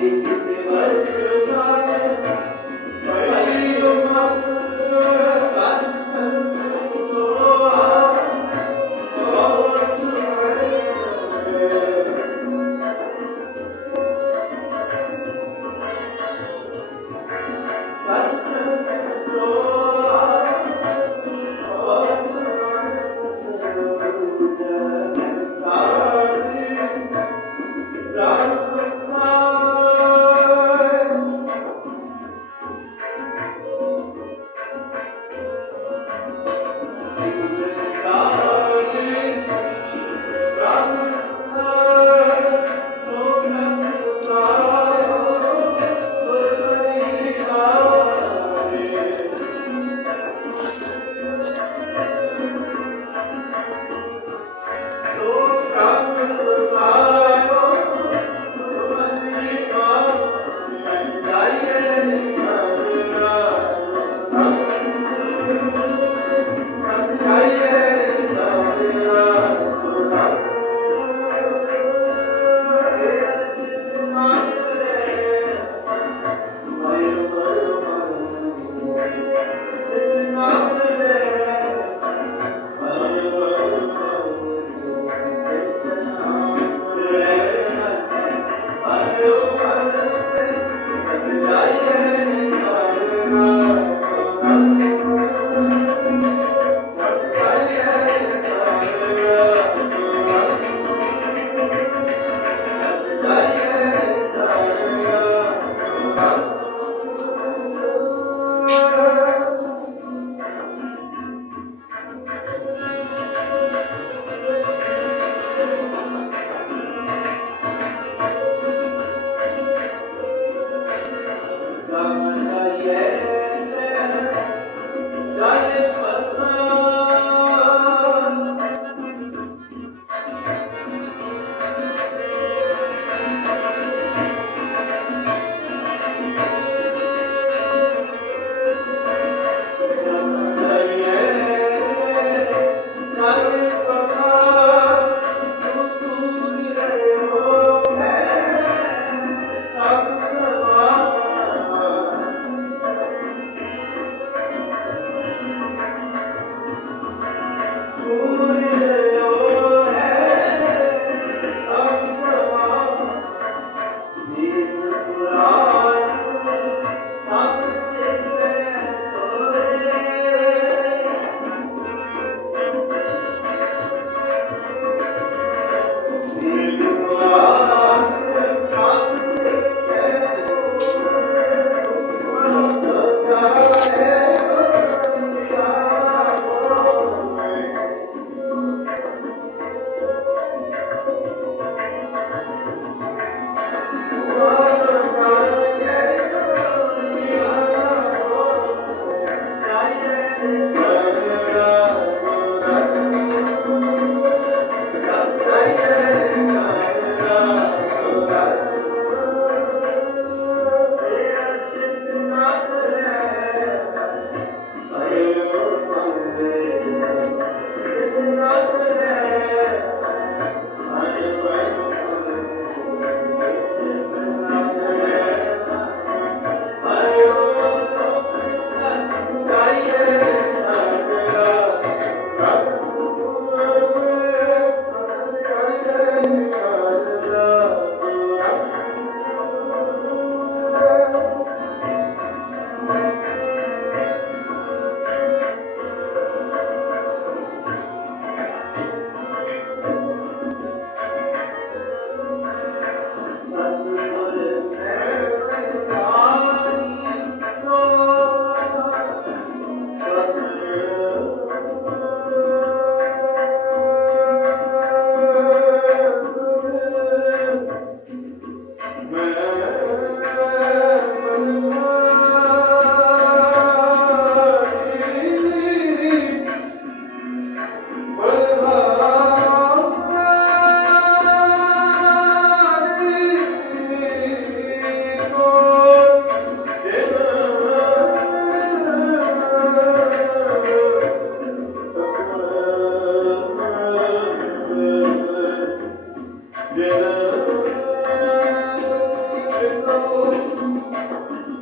Thank you.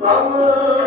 Amen.